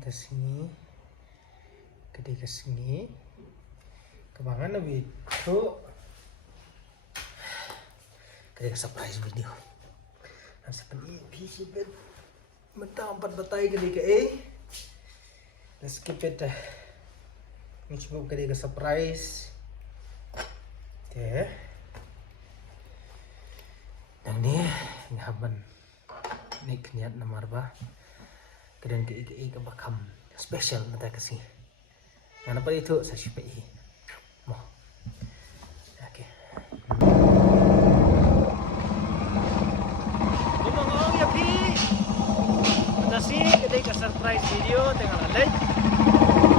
ke sini, gede ke sini, kebangan lebih itu, gede ke surprise video. Nasi penih PC bed, mentang 4 batai gede ke let's skip it. Ini cukup gede ke surprise. Okay. Dan ini ngaban ini kenyat nomor bah. Kemudian ke bakam special nanti kasih. Kenapa itu saya siapa mau? Oke. Ngomong ya pi. Nasi kedai ke surprise video tengah lalai.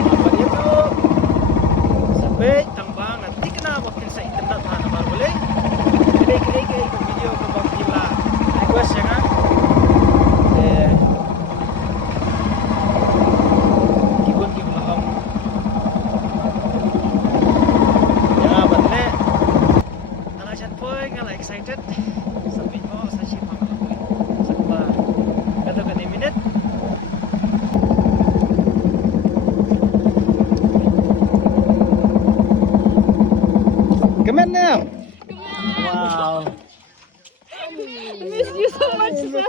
Apa dia tuh? Sampai tambang nanti kena waktu saya internet mana baru boleh. Kedai ke video ke bang gila. Request ya kan? Excited sampai mau saya simpan sampai katakan ini minit come on now wow I miss you so much sir.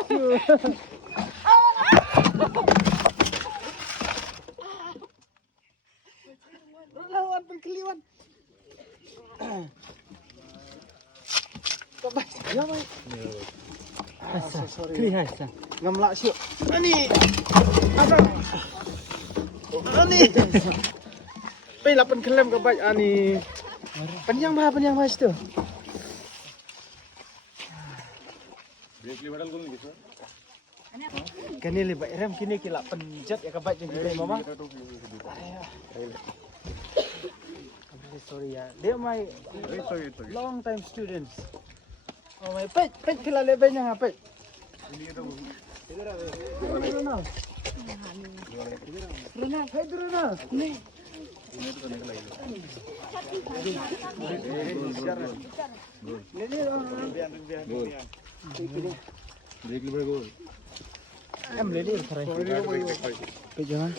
Lawan berkeliwan ya baik. Sorry. Kelihai sa. Ngamlak syuk. Ani. Apa? Ani. Pai 8 kelem ke baik ani. Panjang bah situ. Kini lebih rem kini kila penjat ya ke baik jeung kita mama. Sorry ya. Dia my long time students. Oh my pet kila lebenya ngapet. Em lấy đi phải. Bây giờ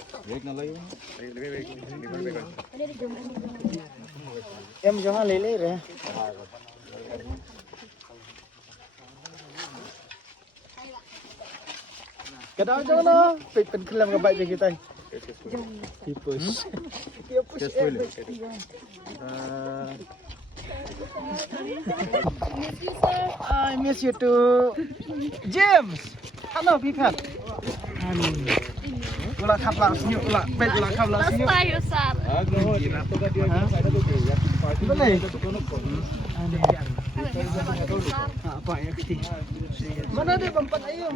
em jangan lấy rồi. Kadang jangan pen kelam ke baik kita. Tipus. I miss you too. James. Hello, Pipat. Ulah kaplah senyum ulah pet ulah kaplah senyum. Tayo sar. Boleh. Apa ya kiti? Mana dia bempat ayo.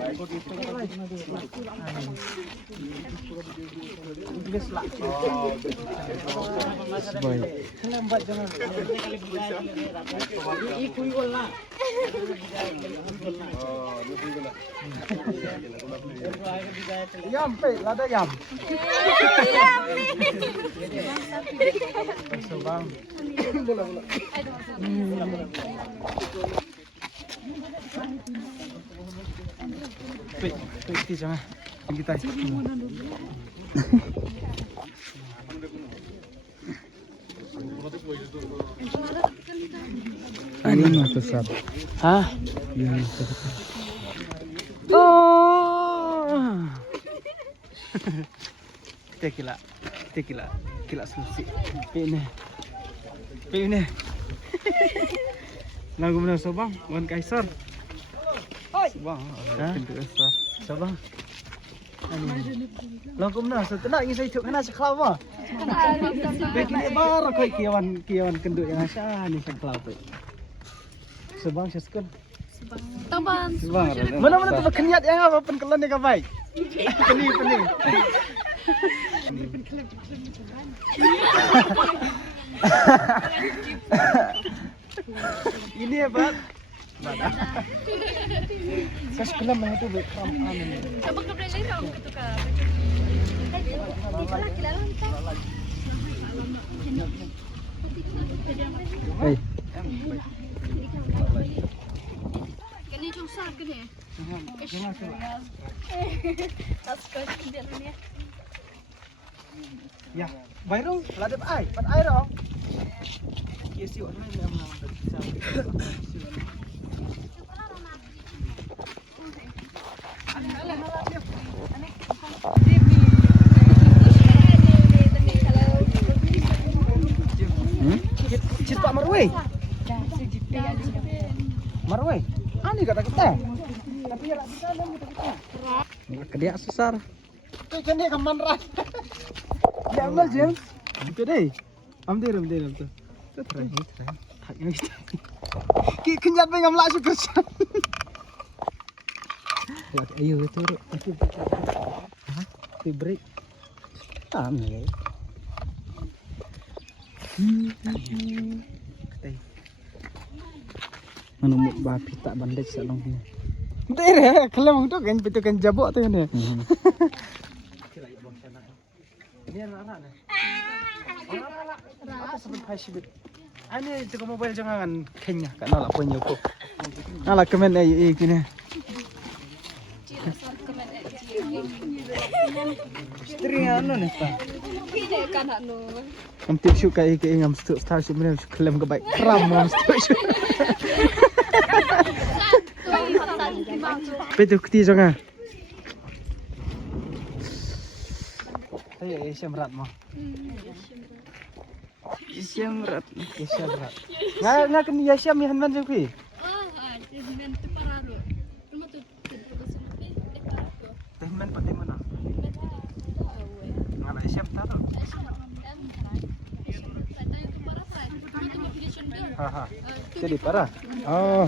Inggris lah. Baik. Lambat jangan. Ikui bola. Yam pe, lada yam. Sobang. Bola. Pe jangan. Kita. Ini besar. Hah? Yang besar. Oh. Kita kila susi. Ini. Lagu mana Sobang? Wan Kaisar. Sobang. Pintu Kaisar. Sobang. Lagu mana? Setelah ini saya cuk kena seklau mah. Begini baru kau kiawan kenduk yang asal ni seklau tu. Sobang seskun. Tamban. Mana tu berkenyat yang apa penkelan yang baik. Peni. Ini apa? Kas kelam mah itu bekam amin. Sabang ka beli raw gitu ka. Hey. Kani yung sa kani. Jangan. Asko din niya. Ya, bayrong ladap ay, pat ay ro. Yesi on may am nang sa. Cip Pak Marwe. Marwe. Ani kata kita. Tapi ya bisa dan kita. Kedia susar. Kan dia kaman ras. Ya Allah James. Itu deh. Am tuh. Tuh try. Thaknya kita. Ki kenyat pengen ngamla sih kerja. Ayo turun. Hah? Di break. Nih. Katay. Menumuk babi tak bandej salong ni. Dere, kalau mau tuh kan betul kan jabok tuh kan. Ini rara nih. Rara sebut hasibit. Ani itu mobile jangan kenya kan nolak punya aku. Nolak komen aja gini. Istri anu nih pak. Ini kan anu. Am tipsu kayak ngam star sebenarnya klaim ke baik ram ngam star. Betul keti jangan. Saya Asian berat mah. Asian berat. Nggak kan Asian mi hanman sih kui. Men tu paralo. Rumah tu Hanman pakai mana? Nggak Asian tahu. Haha. Jadi parah. Oh.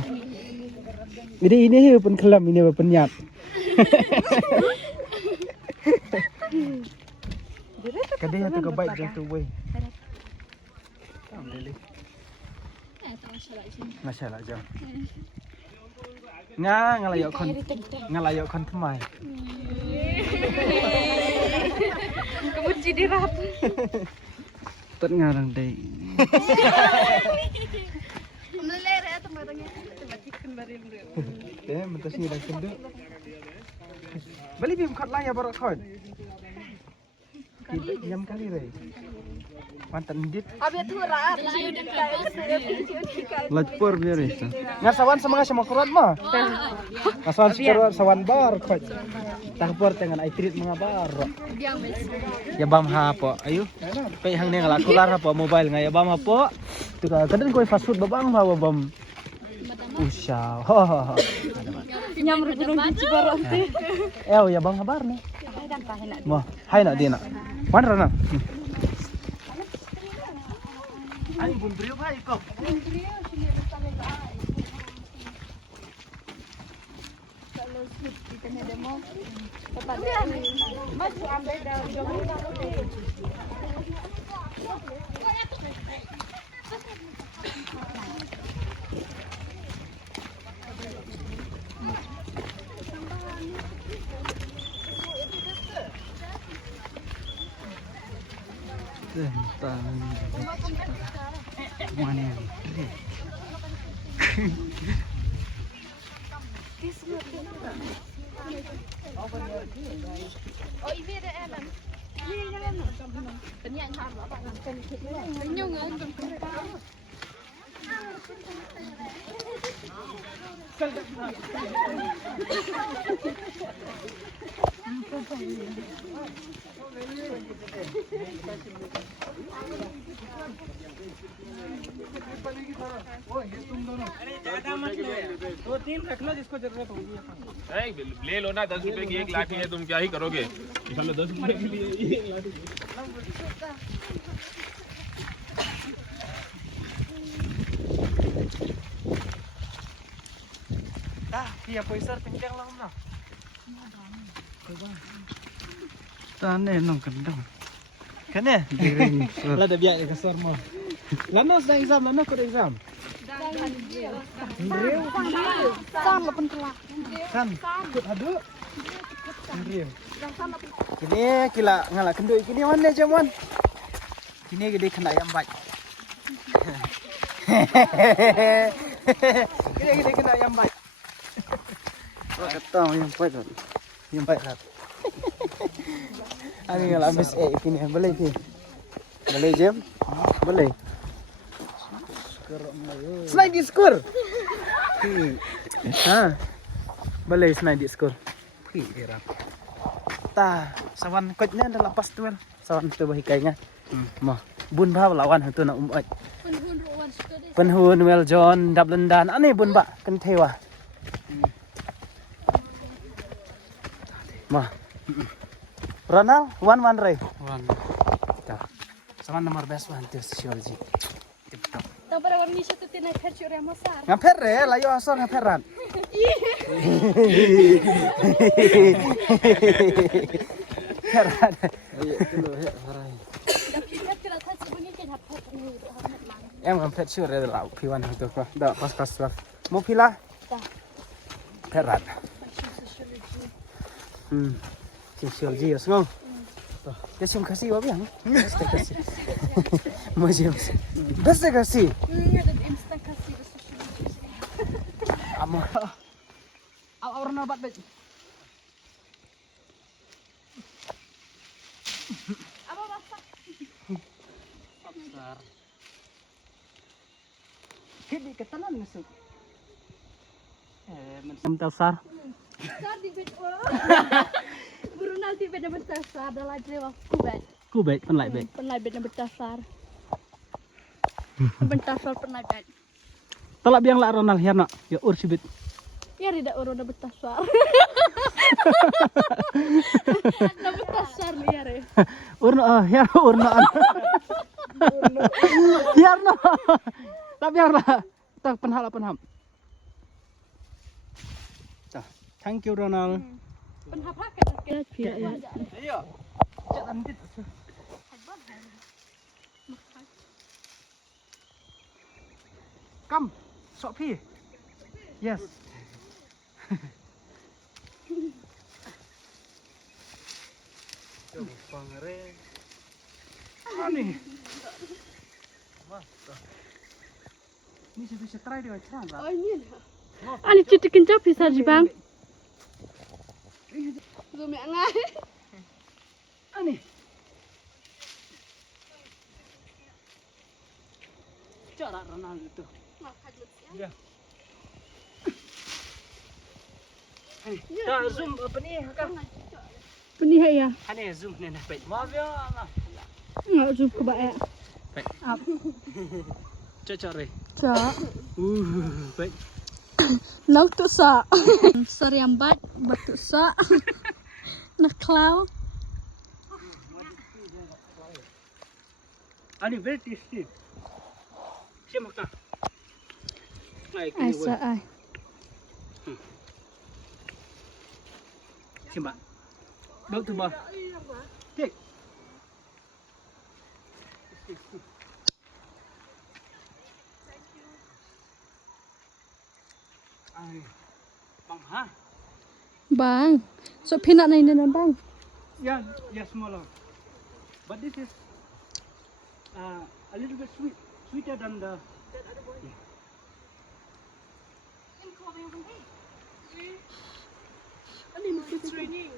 Ini pun kelam ini pun nyat. Kadang tu kebaik je tu boy. Masalah je. Ngalayok kon tmai. Kemudian dirap. Tất ngarang dai. Melelere atau matanya coba baril dulu. Mentas ni dah kenduk. Balik bim kat lah ya barak kod. Jam kali re. Mantan dit. Abi tu rat. Lajpur biar itu. Ngasawan sama sama kurat mah. Ngasawan sekarang sawan bar kod. Tahpor dengan aitrit mengabar. Ya bam ha po. Ayo. Pe hang ne ngala kular po mobile ngaya bam po. Tu ka kadang koi fast food babang ha bam. Usah. Nyamru gunung cici baronte. Ya bang kabar nih. Wah, hai nak dia nak. Mana nak? Ai bun brio hai kau. Kalau kita ni demo. Tempat maju ambil daun jomel kalau Tentang mana ni? Oh, ini ada elam. Ini jangan. Penyan ham apa? Penyung kan. ले लो ना 10 रुपए की एक लाठी है तुम क्या ही करोगे चलो 10 रुपए के लिए एक लाठी Iya poiser kencang lah nah. Tane nong kendang. Kan ya? Lah dah biar ke suar mau. Lama sudah exam, lama kau exam. Sam lapan kelak. Kan, ikut adu. Kini kila ngalah kenduk kini mana jamuan? Kini gede kena yang baik. Kini gede kena yang baik. Kata yang baik. Yang baik lah. Ani lah habis ini boleh ki. Boleh jam? Boleh. Slide di skor. Ha. Boleh slide di skor. Ta, sawan coachnya adalah pas tuan. Sawan tu bahikainya. Mah, bun ba lawan tu nak umai. Penhun Well John Dublin dan ane bun ba kan tewa. Mah. Ronald, 1-1 Ray. Sama nomor best one tu sociology. Tapos orang ni siya tinay perci orang masar. Ngaper re, layo asal ngaperan. Heran. Ayo dulu ya harai. Em ngaper sure re lau piwan tu ko. Da pas lah. Mau pila? Heran. Sociology asal. Terima kasih wabi yang. Terima kasih. Museum. Terima kasih. Amo. Orang nabat bet. Apa masak? Besar. Kedi ketanan masuk. Mentasar. Sar di bed. Brunal di bed bertasar adalah jewa kubet. Kubek penlai bek. Penlai bed bertasar. Bertasar penlai bed. Tolak biang lah Ronald Herna. Ya ursibit. Ya tidak urun na bertasar. Na bertasar liar ya. Urno ya urno. Herna. Tak biang lah. Tak penham. Thank you Ronald. Penhapakan kira ya. Iya. Jangan dit. Come, sok pi. Yes. Pangre. Ani. Ni bisa try dia cerang lah. Oh ini. Ani citikin cap bisa di bang. Zoom ya ngai. Ani. Cara Ronald itu. Ya. Dah zoom apa ni? Kang. Penih ya. Ane zoom ni nak baik. Maaf ya. Nggak zoom ke baik. Baik. Cocok re. Cak. Baik. Nau tu sa. Seriambat batu sa. Naklau. Ani very tasty. Siapa makan? Asa ay. Siapa? Bau tu bah. Cek. Ay, bang ha? Bang. So pinat na ini bang. Yeah, yeah, smaller. But this is a little bit sweeter than the. It's raining.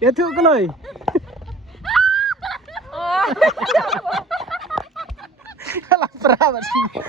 Ya tu keloi. Kalah perawat sini.